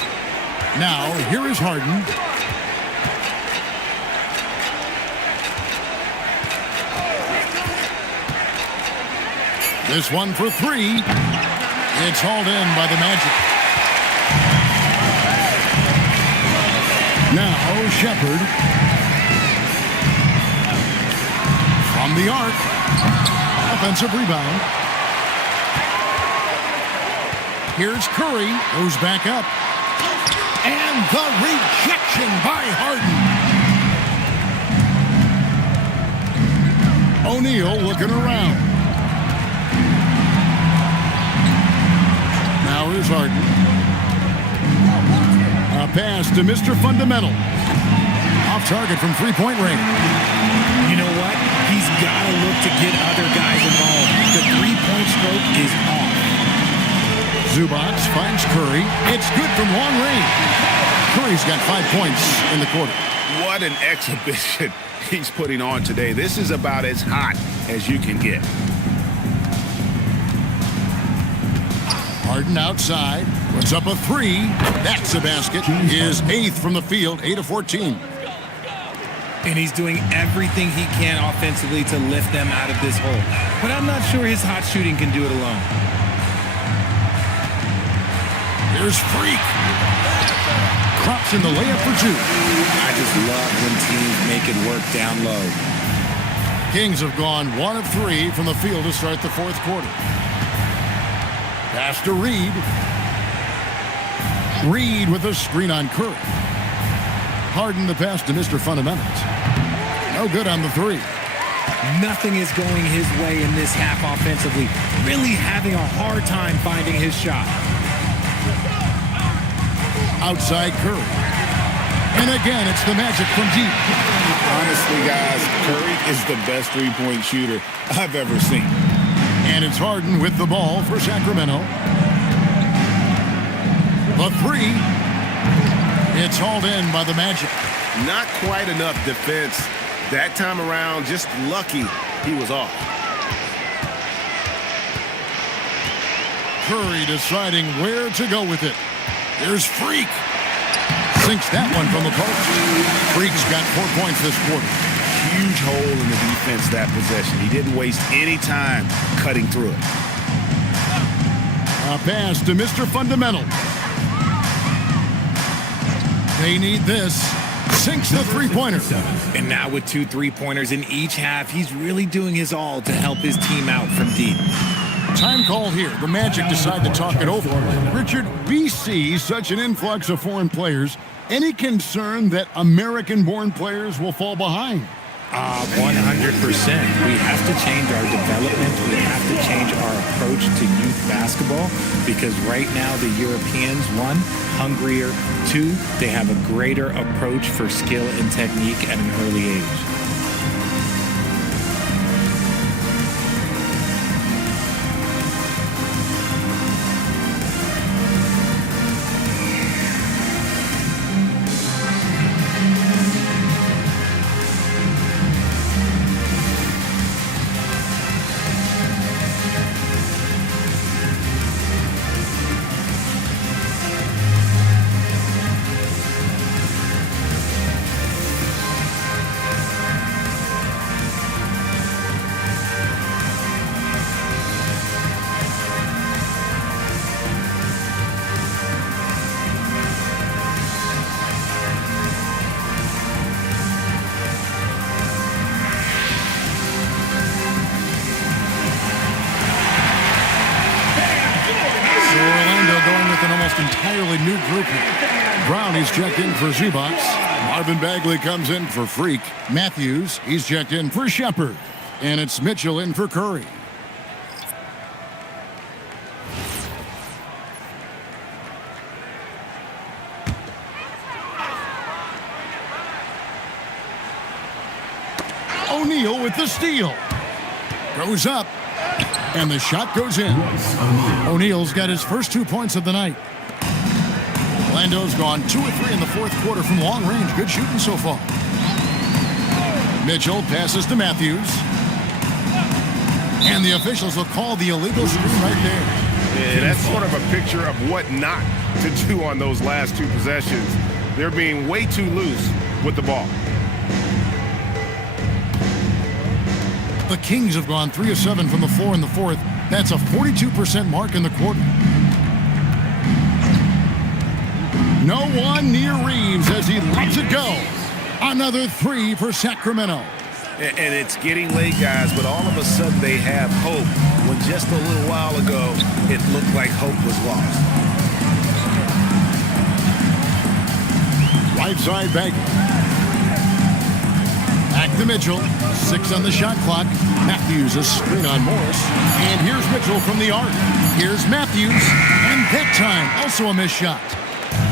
Now, here is Harden. This one for 3. It's hauled in by the Magic. Now Shepard. From the arc. Offensive rebound. Here's Curry. Goes back up. And the rejection by Harden. O'Neal looking around. Now here's Harden. A pass to Mr. Fundamental. Off target from three-point range. You know what? He's got to look to get other guys involved. The three-point stroke is off. Zubac finds Curry. It's good from long range. Curry's got 5 points in the quarter. What an exhibition he's putting on today. This is about as hot as you can get. Harden outside. Puts up a three. That's a basket. His 8th from the field, 8 of 14. And he's doing everything he can offensively to lift them out of this hole. But I'm not sure his hot shooting can do it alone. Here's Freak. Crops in the layup for two. I just love when teams make it work down low. Kings have gone 1 of 3 from the field to start the fourth quarter. Pass to Reed. Reed with a screen on Curry. Harden the pass to Mr. Fundamentals. No good on the three. Nothing is going his way in this half offensively. Really having a hard time finding his shot. Outside Curry. And again, it's the Magic from deep. Honestly, guys, Curry is the best three-point shooter I've ever seen. And it's Harden with the ball for Sacramento. The three. It's hauled in by the Magic. Not quite enough defense that time around. Just lucky he was off. Curry deciding where to go with it. Here's Freak. Sinks that one from the post. Freak's got 4 points this quarter. Huge hole in the defense that possession. He didn't waste any time cutting through it. A pass to Mr. Fundamental. They need this. Sinks the three-pointer. And now with 2 3-pointers in each half, he's really doing his all to help his team out from deep. Time called here. The Magic decide to talk it over. Richard, we see such an influx of foreign players. Any concern that American-born players will fall behind? 100%. We have to change our development. We have to change our approach to youth basketball because right now the Europeans, 1, hungrier, 2, they have a greater approach for skill and technique at an early age. Entirely new group here. Brown, he's checked in for Zubac. Marvin Bagley comes in for Freak. Matthews, he's checked in for Shepard. And it's Mitchell in for Curry. O'Neal with the steal. Goes up. And the shot goes in. O'Neal's got his first 2 points of the night. Orlando's gone 2 of 3 in the fourth quarter from long range. Good shooting so far. Mitchell passes to Matthews. And the officials will call the illegal screen right there. Yeah, that's sort of a picture of what not to do on those last 2 possessions. They're being way too loose with the ball. The Kings have gone 3 of 7 from the floor in the fourth. That's a 42% mark in the quarter. No one near Reeves as he lets it go. Another three for Sacramento. And it's getting late, guys, but all of a sudden they have hope when just a little while ago it looked like hope was lost. Right side Baker. Back to Mitchell. 6 on the shot clock. Matthews a screen on Morris. And here's Mitchell from the arc. Here's Matthews. And that time, also a missed shot.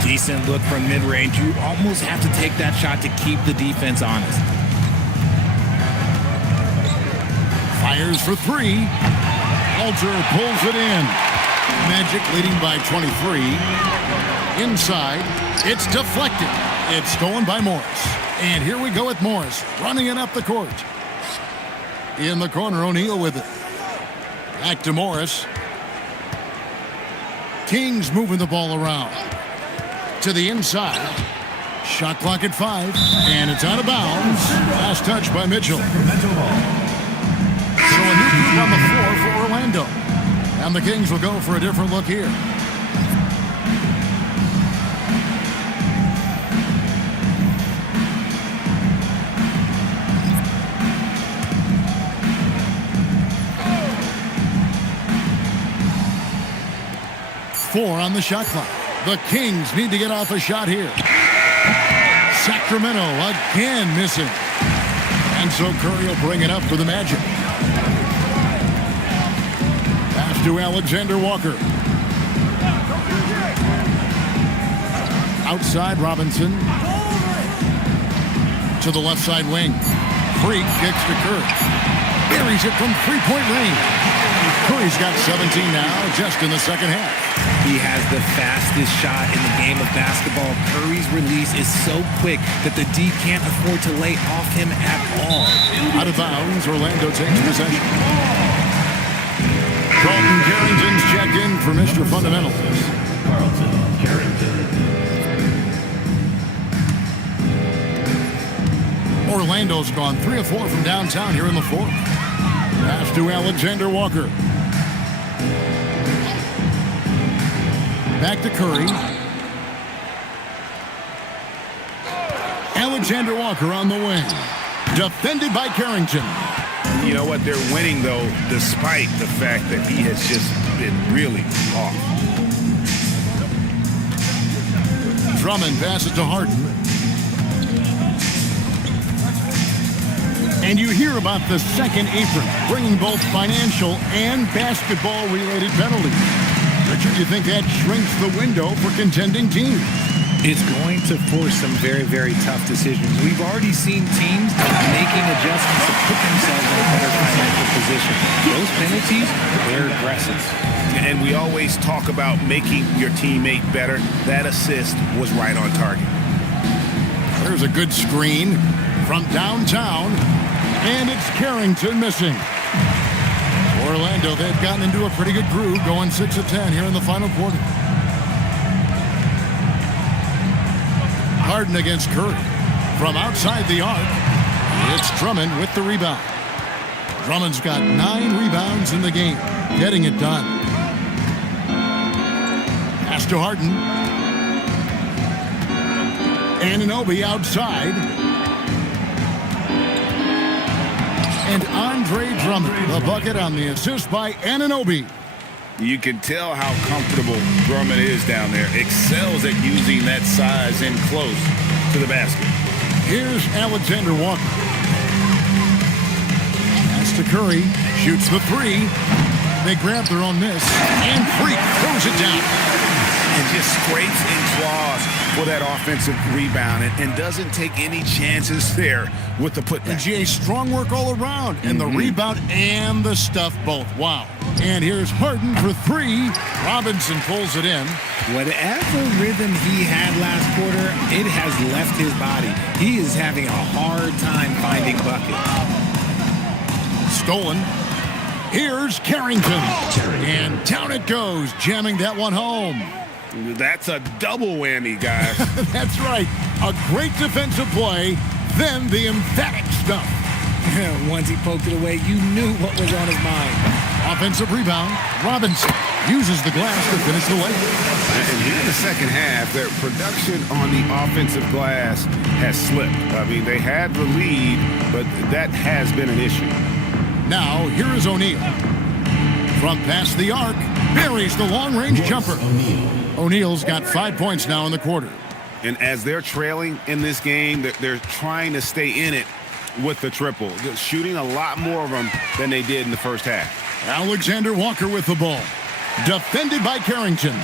Decent look from mid-range. You almost have to take that shot to keep the defense honest. Fires for 3. Alter pulls it in. Magic leading by 23. Inside. It's deflected. It's stolen by Morris. And here we go with Morris running it up the court. In the corner, O'Neal with it. Back to Morris. Kings moving the ball around. To the inside. Shot clock at 5. And it's out of bounds. Last touch by Mitchell. So a new group on the floor for Orlando. And the Kings will go for a different look here. Four on the shot clock. The Kings need to get off a shot here. Sacramento again missing. And so Curry will bring it up for the Magic. Pass to Alexander Walker. Outside Robinson. To the left side wing. Freak kicks to Curry. Buries it from three-point range. Curry's got 17 now, just in the second half. He has the fastest shot in the game of basketball. Curry's release is so quick that the D can't afford to lay off him at all. Out of bounds, Orlando takes possession. Carlton Carrington's checked in for Mr. Fundamentals. Carlton Carrington. Orlando's gone 3 of 4 from downtown here in the fourth. Pass to Alexander Walker. Back to Curry. Alexander Walker on the wing. Defended by Carrington. You know what? They're winning, though, despite the fact that he has just been really off. Drummond passes to Harden. And you hear about the second apron, bringing both financial and basketball-related penalties. Richard, you think that shrinks the window for contending teams? It's going to force some very, very tough decisions. We've already seen teams making adjustments to put themselves in a better financial position. Those penalties, they're aggressive. And we always talk about making your teammate better. That assist was right on target. There's a good screen from downtown, and it's Carrington missing. Orlando, they've gotten into a pretty good groove, going 6 of 10 here in the final quarter. Harden against Curry. From outside the arc, it's Drummond with the rebound. Drummond's got 9 rebounds in the game, getting it done. Pass to Harden. Anunoby outside. And Andre Drummond, the bucket on the assist by Anunoby. You can tell how comfortable Drummond is down there. Excels at using that size in close to the basket. Here's Alexander Walker. Pass to Curry. Shoots the 3. They grab their own miss. And Freak throws it down. And just scrapes and claws for that offensive rebound and doesn't take any chances there with the putback. And GA, strong work all around. And the rebound and the stuff both. Wow. And here's Harden for 3. Robinson pulls it in. Whatever rhythm he had last quarter, it has left his body. He is having a hard time finding buckets. Stolen. Here's Carrington. And down it goes, jamming that one home. That's a double whammy, guys. That's right. A great defensive play, then the emphatic stuff. Once he poked it away, you knew what was on his mind. Offensive rebound. Robinson uses the glass to finish the layup. And here in the second half, their production on the offensive glass has slipped. I mean, they had the lead, but that has been an issue. Now, here is O'Neal. From past the arc, buries the long-range jumper. O'Neal's got 5 points now in the quarter. And as they're trailing in this game, they're trying to stay in it with the triple. They're shooting a lot more of them than they did in the first half. Alexander Walker with the ball. Defended by Carrington.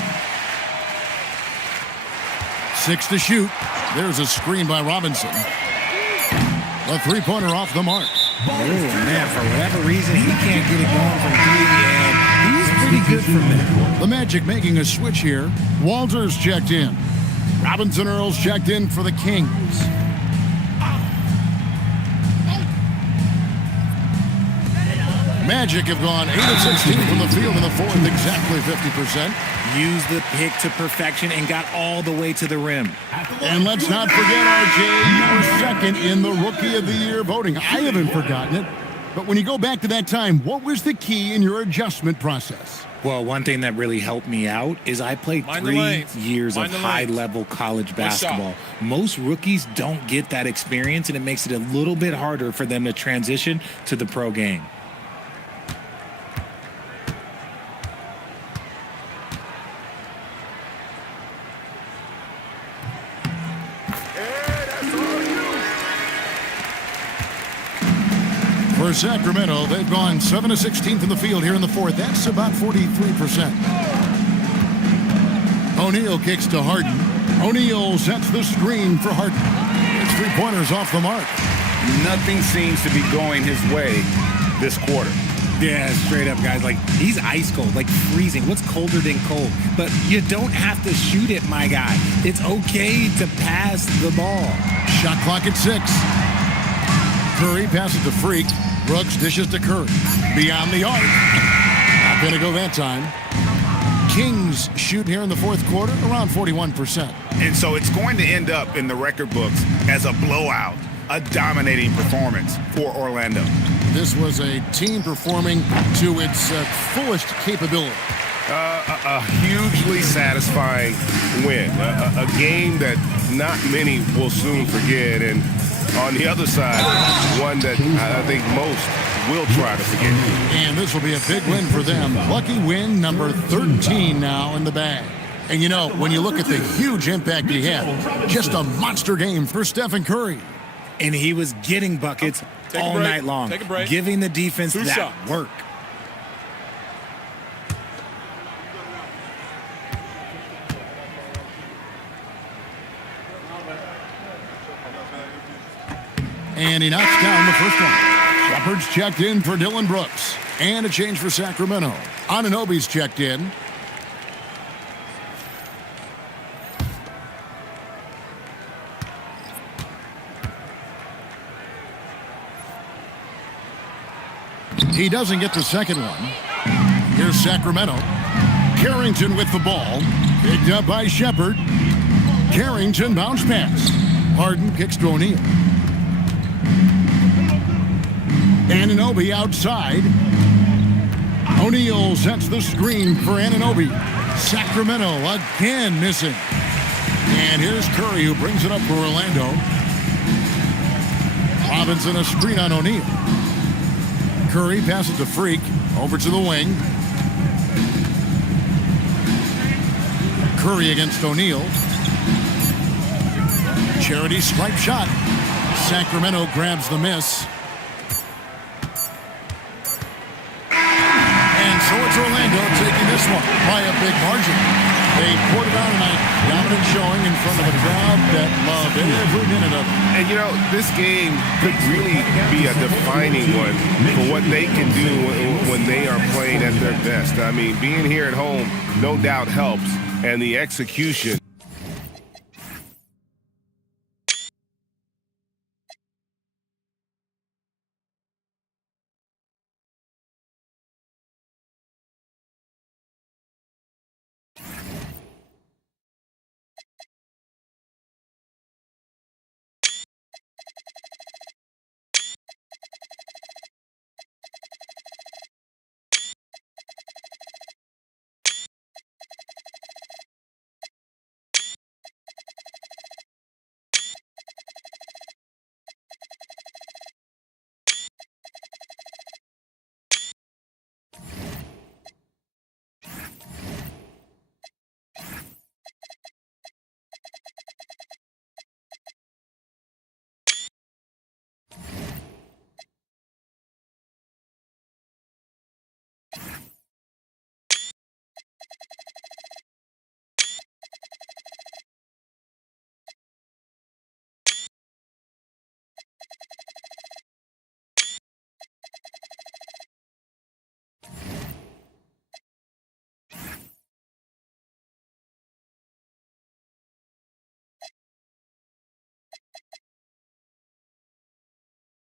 6 to shoot. There's a screen by Robinson. A three-pointer off the mark. Oh, man, for whatever reason, he can't get it going from 3, and he's pretty good from there. The Magic making a switch here. Walters checked in. Robinson Earls checked in for the Kings. Magic have gone 8 of 16 from the field in the fourth, exactly 50%. Used the pick to perfection and got all the way to the rim. And let's not forget, RJ, you were second in the Rookie of the Year voting. I haven't forgotten it. But when you go back to that time, what was the key in your adjustment process? Well, one thing that really helped me out is I played 3 years of high-level college basketball. Most rookies don't get that experience, and it makes it a little bit harder for them to transition to the pro game. For Sacramento, they've gone 7 of 16 from the field here in the fourth. That's about 43%. O'Neal kicks to Harden. O'Neal sets the screen for Harden. It's three-pointers off the mark. Nothing seems to be going his way this quarter. Yeah, straight up, guys. Like, he's ice cold, like freezing. What's colder than cold? But you don't have to shoot it, my guy. It's okay to pass the ball. Shot clock at 6. Curry passes to Freak. Brooks dishes to Curry. Beyond the arc. Not going to go that time. Kings shoot here in the fourth quarter around 41%. And so it's going to end up in the record books as a blowout, a dominating performance for Orlando. This was a team performing to its fullest capability. A hugely satisfying win. A game that not many will soon forget. And on the other side, one that I think most will try to forget. And this will be a big win for them. Lucky win number 13 now in the bag. And you know, when you look at the huge impact he had, just a monster game for Stephen Curry. And he was getting buckets all night long, giving the defense that work. And he knocks down the first one. Shepard's checked in for Dylan Brooks. And a change for Sacramento. Anunoby's checked in. He doesn't get the second one. Here's Sacramento. Carrington with the ball. Picked up by Shepard. Carrington bounce pass. Harden kicks to O'Neal. Anunoby outside. O'Neal sets the screen for Anunoby. Sacramento again missing. And here's Curry who brings it up for Orlando. Robinson a screen on O'Neal. Curry passes to Freak. Over to the wing. Curry against O'Neal. Charity stripe shot. Sacramento grabs the miss. And so it's Orlando taking this one by a big margin. They poured it on tonight. Dominant showing in front of a crowd that loved every minute of it. And, you know, this game could really be a defining one for what they can do when they are playing at their best. I mean, being here at home no doubt helps, and the execution